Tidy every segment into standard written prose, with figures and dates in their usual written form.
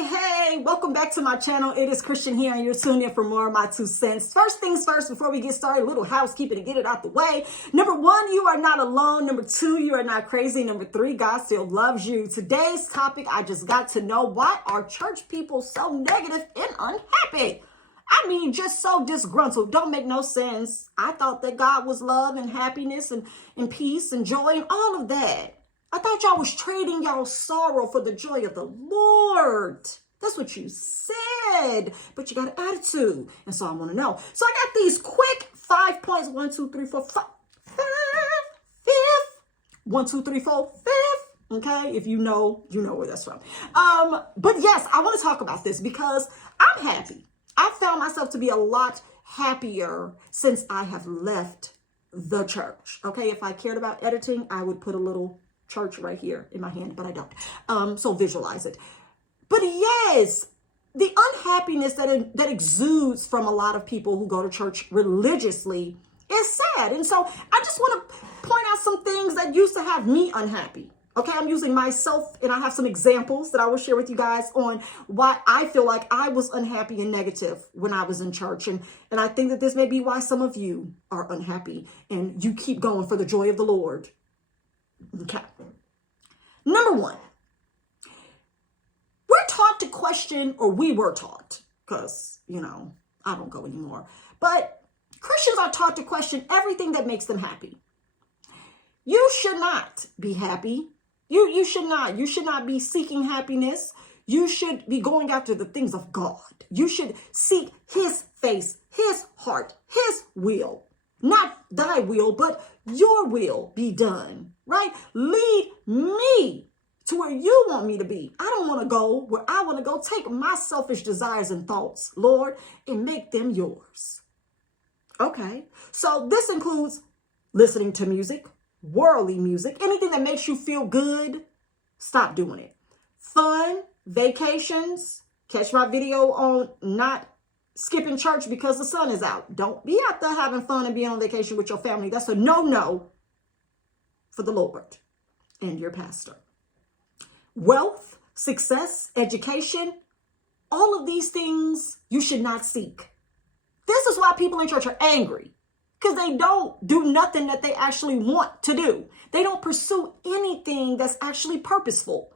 Hey, welcome back to my channel. It is Christian here, and you're tuned in for more of my 2 cents. First things first, before we get started, a little housekeeping to get it out the way. Number 1, you are not alone. Number 2, you are not crazy. Number 3, God still loves you. Today's topic, I just got to know, why are church people so negative and unhappy? I mean, just so disgruntled. Don't make no sense. I thought that God was love and happiness and peace and joy and all of that. I thought y'all was trading y'all sorrow for the joy of the Lord. That's what you said, but you got an attitude. And so I want to know. So I got these quick 5 points. 1, 2, 3, 4, 5, fifth. 1, 2, 3, 4, fifth. Okay, if you know where that's from. But yes, I want to talk about this because I'm happy. I found myself to be a lot happier since I have left the church. Okay, if I cared about editing, I would put a little church right here in my hand, but I don't. So visualize it. But yes, the unhappiness that exudes from a lot of people who go to church religiously is sad. And so I just want to point out some things that used to have me unhappy. Okay, I'm using myself, and I have some examples that I will share with you guys on why I feel like I was unhappy and negative when I was in church. And I think that this may be why some of you are unhappy and you keep going for the joy of the Lord. Okay. Number 1, we're taught to question, or we were taught, because, I don't go anymore. But Christians are taught to question everything that makes them happy. You should not be happy. You should not. You should not be seeking happiness. You should be going after the things of God. You should seek his face, his heart, his will. Not thy will, but your will be done, right? Lead me to where you want me to be. I don't want to go where I want to go. Take my selfish desires and thoughts, Lord, and make them yours. Okay, so this includes listening to music, worldly music, anything that makes you feel good, stop doing it. Fun, vacations, catch my video on not skipping church because the sun is out. Don't be out there having fun and being on vacation with your family. That's a no for the Lord and your pastor. Wealth, success, education, all of these things you should not seek. This is why people in church are angry, because they don't do nothing that they actually want to do. They don't pursue anything that's actually purposeful.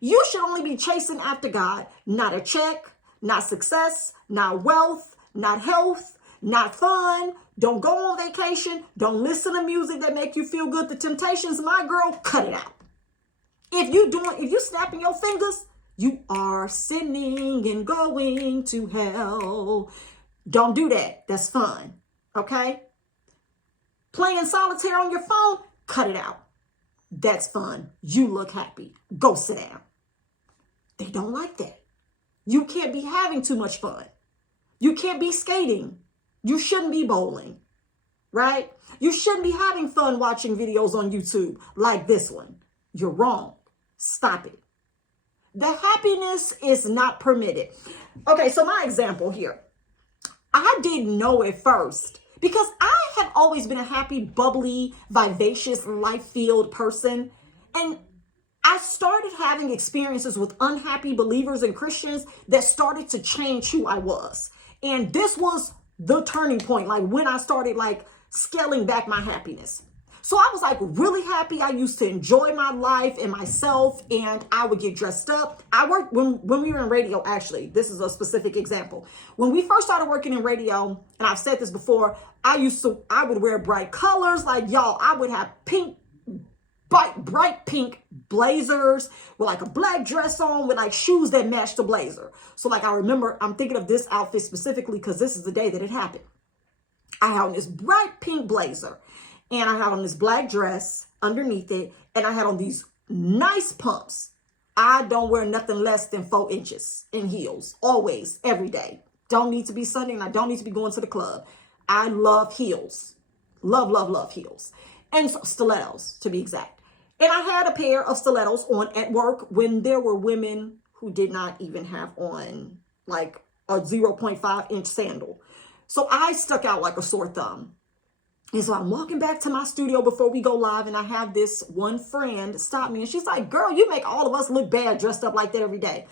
You should only be chasing after God, not a check, not success, not wealth, not health, not fun. Don't go on vacation. Don't listen to music that make you feel good. The temptations, my girl, cut it out. If you snapping your fingers, you are sinning and going to hell. Don't do that. That's fun. Okay? Playing solitaire on your phone, cut it out. That's fun. You look happy. Go sit down. They don't like that. You can't be having too much fun. You can't be skating. You shouldn't be bowling, right? You shouldn't be having fun watching videos on YouTube like this one. You're wrong. Stop it. The happiness is not permitted. Okay, so my example here. I didn't know at first because I have always been a happy, bubbly, vivacious, life-filled person. And I started having experiences with unhappy believers and Christians that started to change who I was. And this was the turning point, like when I started scaling back my happiness. So I was really happy. I used to enjoy my life and myself, and I would get dressed up. I worked when we were in radio, actually. This is a specific example. When we first started working in radio, and I've said this before, I would wear bright colors. I would have bright pink blazers with a black dress on with shoes that matched the blazer. So I remember, I'm thinking of this outfit specifically because this is the day that it happened. I had on this bright pink blazer, and I had on this black dress underneath it, and I had on these nice pumps. I don't wear nothing less than 4 inches in heels, always, every day. Don't need to be Sunday, and I don't need to be going to the club. I love heels. Love heels. And so, stilettos, to be exact. And I had a pair of stilettos on at work when there were women who did not even have on a 0.5 inch sandal. So I stuck out like a sore thumb. And so I'm walking back to my studio before we go live, and I have this one friend stop me, and she's like, girl, you make all of us look bad dressed up like that every day.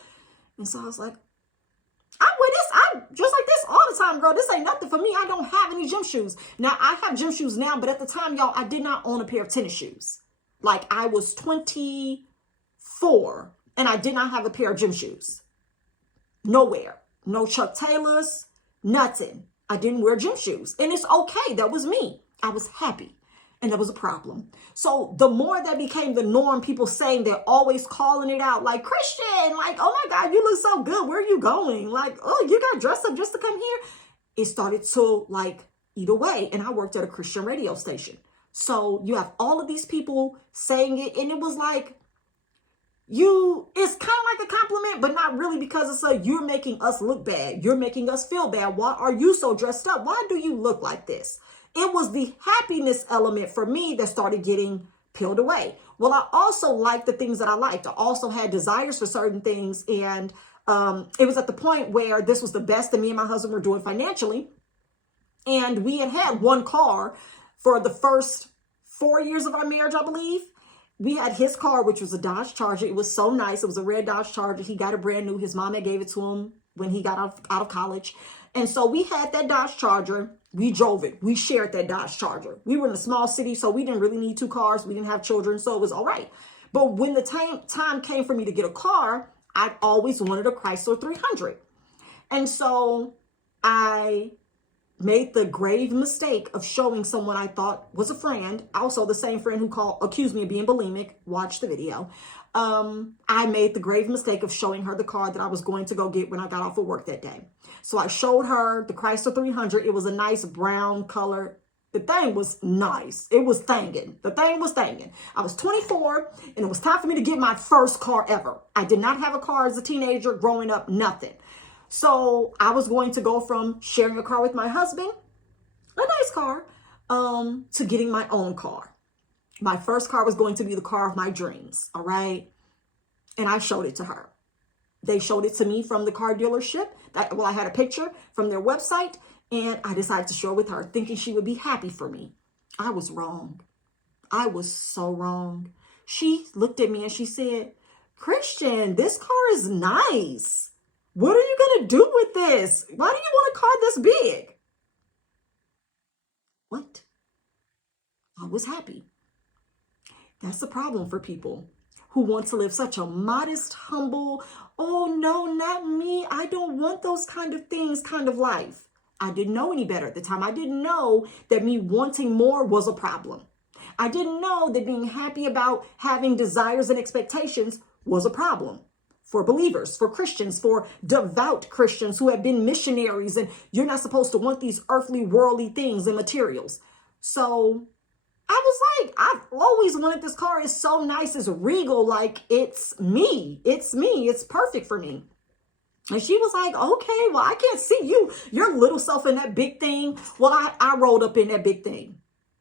And so I was like, I wear this, I just like this all the time, girl. This ain't nothing for me. I don't have any gym shoes. Now, I have gym shoes now, but at the time, y'all, I did not own a pair of tennis shoes. Like, I was 24 and I did not have a pair of gym shoes. Nowhere. No Chuck Taylors, nothing. I didn't wear gym shoes. And it's okay. That was me. I was happy. And that was a problem. So the more that became the norm, people saying, they're always calling it out, like, Christian, like, oh my God, you look so good. Where are you going? Like, oh, you got dressed up just to come here. It started to like eat away. And I worked at a Christian radio station. So you have all of these people saying it. And it was like, it's kind of like a compliment, but not really, because it's like, you're making us look bad. You're making us feel bad. Why are you so dressed up? Why do you look like this? It was the happiness element for me that started getting peeled away. Well, I also liked the things that I liked. I also had desires for certain things. And it was at the point where this was the best that me and my husband were doing financially. And we had one car for the first 4 years of our marriage, I believe. We had his car, which was a Dodge Charger. It was so nice. It was a red Dodge Charger. He got it brand new. His mom had gave it to him when he got out of college. And so we had that Dodge Charger. We drove it. We shared that Dodge Charger. We were in a small city, so we didn't really need two cars. We didn't have children, so it was all right. But when the time came for me to get a car, I always wanted a Chrysler 300. And so I made the grave mistake of showing someone I thought was a friend, also the same friend who accused me of being bulimic. Watch the video. I made the grave mistake of showing her the car that I was going to go get when I got off of work that day. So I showed her the Chrysler 300. It was a nice brown color. The thing was nice. It was thangin'. The thing was thangin'. I was 24 and it was time for me to get my first car ever. I did not have a car as a teenager, growing up, nothing. So I was going to go from sharing a car with my husband, a nice car, to getting my own car. My first car was going to be the car of my dreams. All right. And I showed it to her. They showed it to me from the car dealership. I had a picture from their website, and I decided to show it with her, thinking she would be happy for me. I was wrong. I was so wrong. She looked at me and she said, Christian, this car is nice. What are you going to do with this? Why do you want a car this big? What? I was happy. That's the problem for people who want to live such a modest, humble, oh no, not me, I don't want those kind of things kind of life. I didn't know any better at the time. I didn't know that me wanting more was a problem. I didn't know that being happy about having desires and expectations was a problem. For believers, for Christians, for devout Christians who have been missionaries, and you're not supposed to want these earthly, worldly things and materials. So I was like, I've always wanted this car. It's so nice. It's regal. Like, it's me. It's me. It's perfect for me. And she was like, okay, well, I can't see you, your little self in that big thing. Well, I rolled up in that big thing.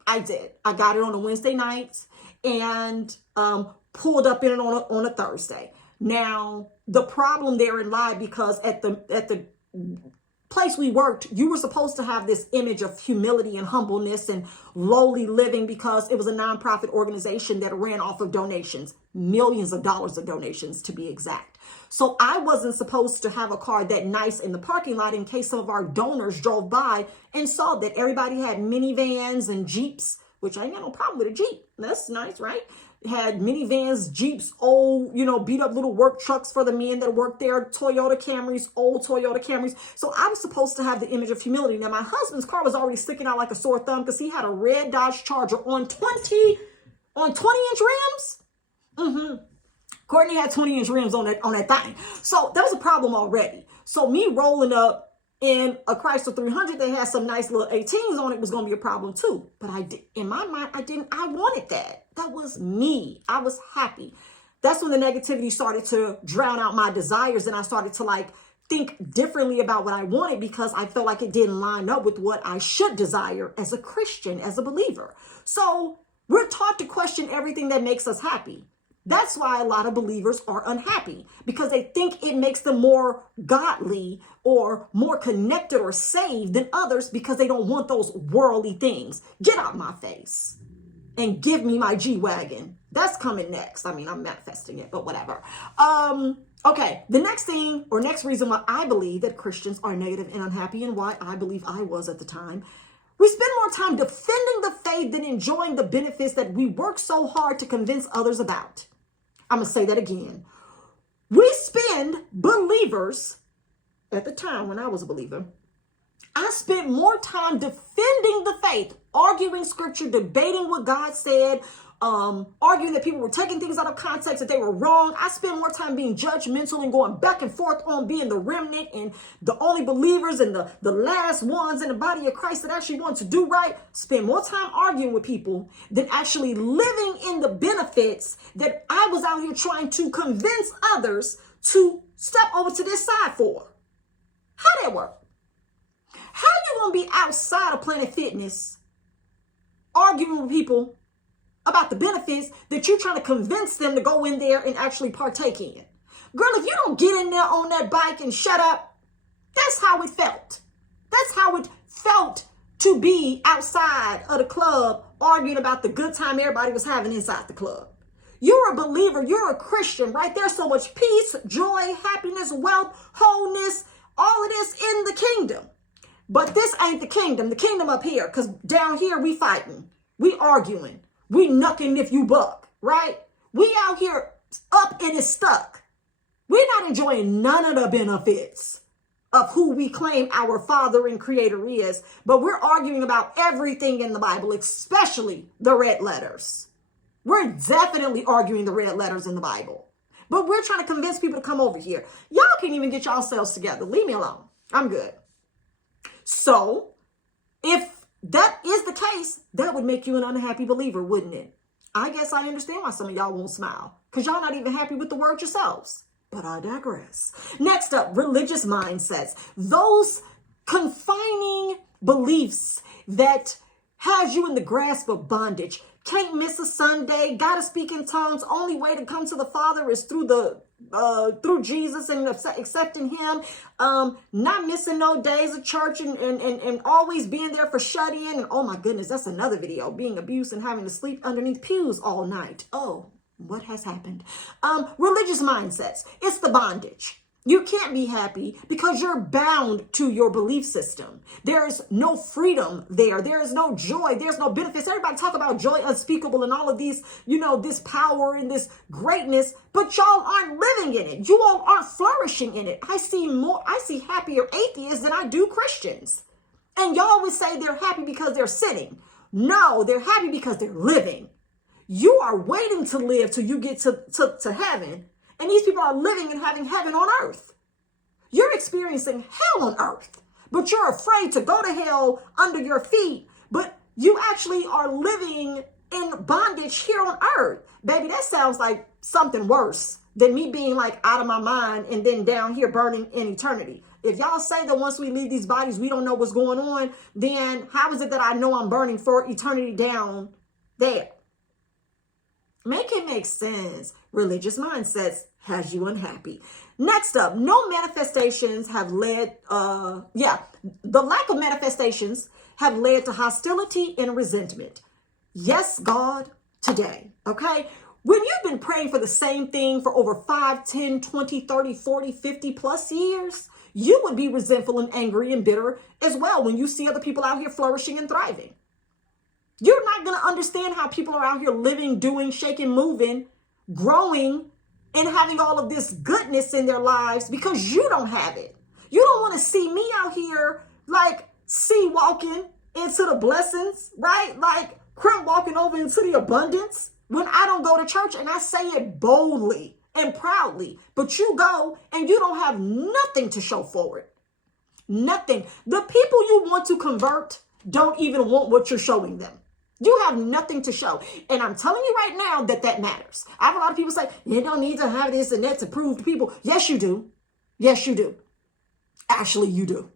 I did. I got it on a Wednesday night and pulled up in it on a Thursday. Now, the problem therein lied because at the place we worked, you were supposed to have this image of humility and humbleness and lowly living, because it was a nonprofit organization that ran off of donations, millions of dollars of donations to be exact. So I wasn't supposed to have a car that nice in the parking lot in case some of our donors drove by and saw that everybody had minivans and Jeeps, which I ain't got no problem with a Jeep. That's nice, right? Had minivans, Jeeps, old, beat up little work trucks for the men that worked there, Toyota Camrys, old Toyota Camrys. So I was supposed to have the image of humility. Now, my husband's car was already sticking out like a sore thumb because he had a red Dodge Charger on 20-inch rims. Courtney had 20-inch rims on that thing. So that was a problem already. So me rolling up in a Chrysler 300 that had some nice little 18s on it was going to be a problem too. But in my mind, I wanted that. That was me. I was happy. That's when the negativity started to drown out my desires. And I started to think differently about what I wanted, because I felt like it didn't line up with what I should desire as a Christian, as a believer. So we're taught to question everything that makes us happy. That's why a lot of believers are unhappy, because they think it makes them more godly or more connected or saved than others, because they don't want those worldly things. Get out my face and give me my G-Wagon. That's coming next. I mean, I'm manifesting it, but whatever. Okay, the next thing or next reason why I believe that Christians are negative and unhappy, and why I believe I was at the time, we spend more time defending the faith than enjoying the benefits that we work so hard to convince others about. I'm going to say that again. We spend, believers, at the time when I was a believer, I spent more time defending the faith, arguing scripture, debating what God said, arguing that people were taking things out of context, that they were wrong. I spent more time being judgmental and going back and forth on being the remnant and the only believers and the last ones in the body of Christ that actually want to do right. Spend more time arguing with people than actually living in the benefits that I was out here trying to convince others to step over to this side for. How that work? How you gonna be outside of Planet Fitness arguing with people about the benefits that you're trying to convince them to go in there and actually partake in? Girl, if you don't get in there on that bike and shut up, that's how it felt. That's how it felt to be outside of the club arguing about the good time everybody was having inside the club. You're a believer. You're a Christian, right? There's so much peace, joy, happiness, wealth, wholeness, all of this in the kingdom. But this ain't the kingdom. The kingdom up here, because down here we fighting. We arguing. We knucking if you buck, right? We out here up and it's stuck. We're not enjoying none of the benefits of who we claim our Father and Creator is, but we're arguing about everything in the Bible, especially the red letters. We're definitely arguing the red letters in the Bible, but we're trying to convince people to come over here. Y'all can't even get yourselves together. Leave me alone. I'm good. So if that is the case, that would make you an unhappy believer, wouldn't it? I guess I understand why some of y'all won't smile, because y'all not even happy with the word yourselves. But I digress. Next up, religious mindsets. Those confining beliefs that has you in the grasp of bondage. Can't miss a Sunday, gotta speak in tongues. Only way to come to the Father is through Jesus and accepting him. Not missing no days of church and always being there for shut in. And oh my goodness, that's another video. Being abused and having to sleep underneath pews all night. Oh, what has happened? Religious mindsets. It's the bondage. You can't be happy because you're bound to your belief system. There's no freedom there. There is no joy. There's no benefits. Everybody talk about joy unspeakable and all of these, this power and this greatness, but y'all aren't living in it. You all aren't flourishing in it. I see happier atheists than I do Christians. And y'all would say they're happy because they're sinning. No, they're happy because they're living. You are waiting to live till you get to heaven. And these people are living and having heaven on earth. You're experiencing hell on earth, but you're afraid to go to hell under your feet. But you actually are living in bondage here on earth. Baby, that sounds like something worse than me being like out of my mind and then down here burning in eternity. If y'all say that once we leave these bodies, we don't know what's going on, then how is it that I know I'm burning for eternity down there? Make it make sense. Religious mindsets has you unhappy. Next up, no manifestations have led, the lack of manifestations have led to hostility and resentment. Yes, God, today, okay? When you've been praying for the same thing for over 5, 10, 20, 30, 40, 50 plus years, you would be resentful and angry and bitter as well when you see other people out here flourishing and thriving. You're not going to understand how people are out here living, doing, shaking, moving, growing, and having all of this goodness in their lives because you don't have it. You don't want to see me out here like sea walking into the blessings, right? Like crumb walking over into the abundance when I don't go to church, and I say it boldly and proudly, but you go and you don't have nothing to show for it. Nothing. The people you want to convert don't even want what you're showing them. You have nothing to show. And I'm telling you right now that matters. I have a lot of people say, you don't need to have this and that to prove to people. Yes, you do. Yes, you do. Actually, you do.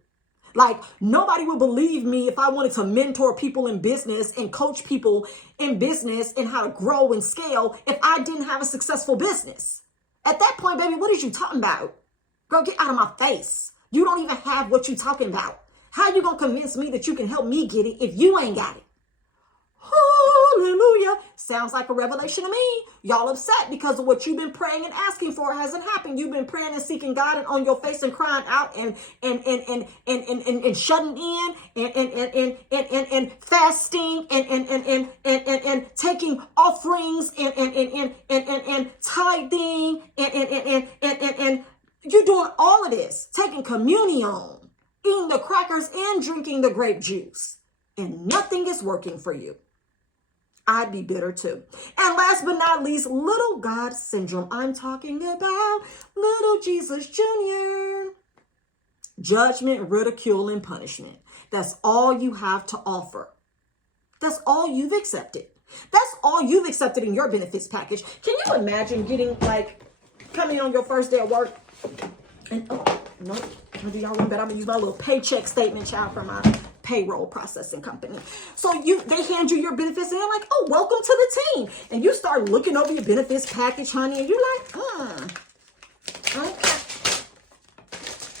Like, nobody would believe me if I wanted to mentor people in business and coach people in business and how to grow and scale if I didn't have a successful business. At that point, baby, what is you talking about? Girl, get out of my face. You don't even have what you're talking about. How you going to convince me that you can help me get it if you ain't got it? Hallelujah. Sounds like a revelation to me. Y'all upset because of what you've been praying and asking for hasn't happened. You've been praying and seeking God and on your face and crying out and shutting in and fasting and taking offerings and tithing and you're doing all of this, taking communion, eating the crackers and drinking the grape juice, and nothing is working for you. I'd be bitter too. And last but not least, little God syndrome. I'm talking about little Jesus Jr. Judgment, ridicule, and punishment. That's all you have to offer. That's all you've accepted. That's all you've accepted in your benefits package. Can you imagine getting coming on your first day of work and no, do y'all want that? I'm gonna use my little paycheck statement, child, from my payroll processing company. So they hand you your benefits and they're like, oh, welcome to the team. And you start looking over your benefits package, honey, and you're like, okay.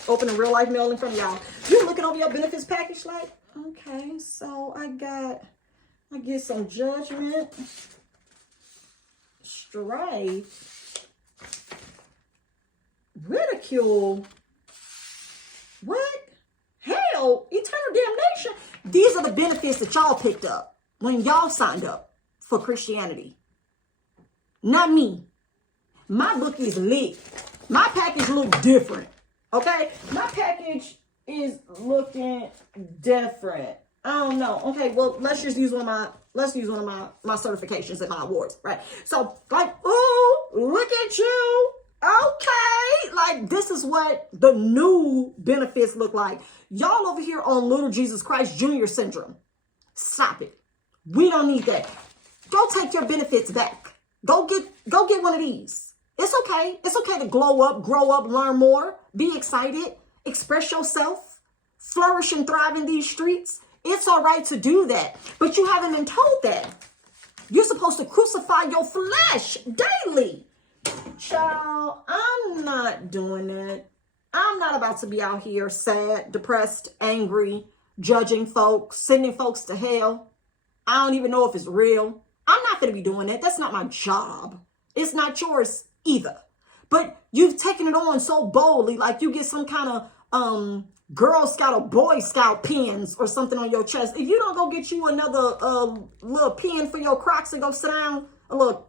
Open a real life mail in front of y'all. You're looking over your benefits package like, okay, so I get some judgment, strife, ridicule, what? Hell, eternal damnation. These are the benefits that y'all picked up when y'all signed up for Christianity. Not me. My book is lit. My package look different. Okay? My package is looking different. I don't know. Okay, well, let's use one of my certifications and my awards, right? So, oh, look at you. Okay, this is what the new benefits look like. Y'all over here on little Jesus Christ Jr. syndrome. Stop it. We don't need that. Go take your benefits back. Go get one of these. It's okay. It's okay to glow up, grow up, learn more, be excited, express yourself, flourish and thrive in these streets. It's all right to do that, but you haven't been told that. You're supposed to crucify your flesh daily. Child, I'm not doing that. I'm not about to be out here sad, depressed, angry, judging folks, sending folks to hell. I don't even know if it's real. I'm not going to be doing that. That's not my job. It's not yours either. But you've taken it on so boldly, like you get some kind of Girl Scout or Boy Scout pins or something on your chest. If you don't go get you another little pin for your Crocs and go sit down, a little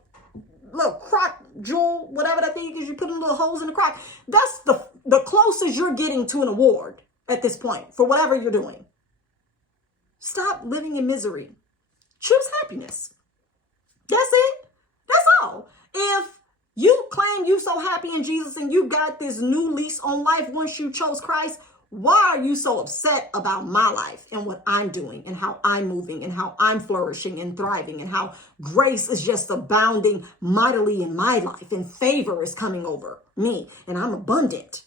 Croc jewel, whatever that thing is, you put in little holes in the Croc. That's the closest you're getting to an award at this point for whatever you're doing. Stop living in misery. Choose happiness. That's it. That's all. If you claim you so happy in Jesus and you got this new lease on life once you chose Christ, why are you so upset about my life and what I'm doing and how I'm moving and how I'm flourishing and thriving and how grace is just abounding mightily in my life and favor is coming over me and I'm abundant?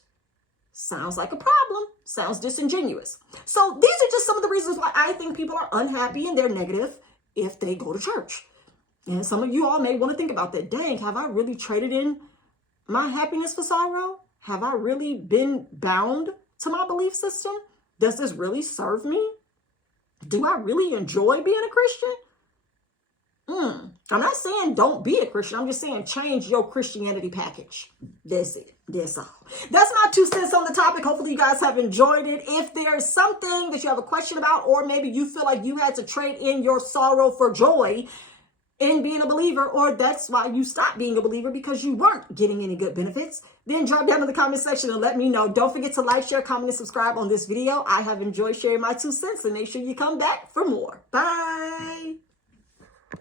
Sounds like a problem. Sounds disingenuous. So these are just some of the reasons why I think people are unhappy and they're negative if they go to church. And some of you all may want to think about that. Dang, have I really traded in my happiness for sorrow? Have I really been bound to my belief system? Does this really serve me? Do I really enjoy being a Christian? I'm not saying don't be a Christian. I'm just saying change your Christianity package. That's it. That's all. That's my 2 cents on the topic. Hopefully you guys have enjoyed it. If there's something that you have a question about, or maybe you feel like you had to trade in your sorrow for joy in being a believer, or that's why you stopped being a believer because you weren't getting any good benefits, then drop down in the comment section and let me know. Don't forget to like, share, comment, and subscribe on this video. I have enjoyed sharing my 2 cents, and make sure you come back for more. Bye.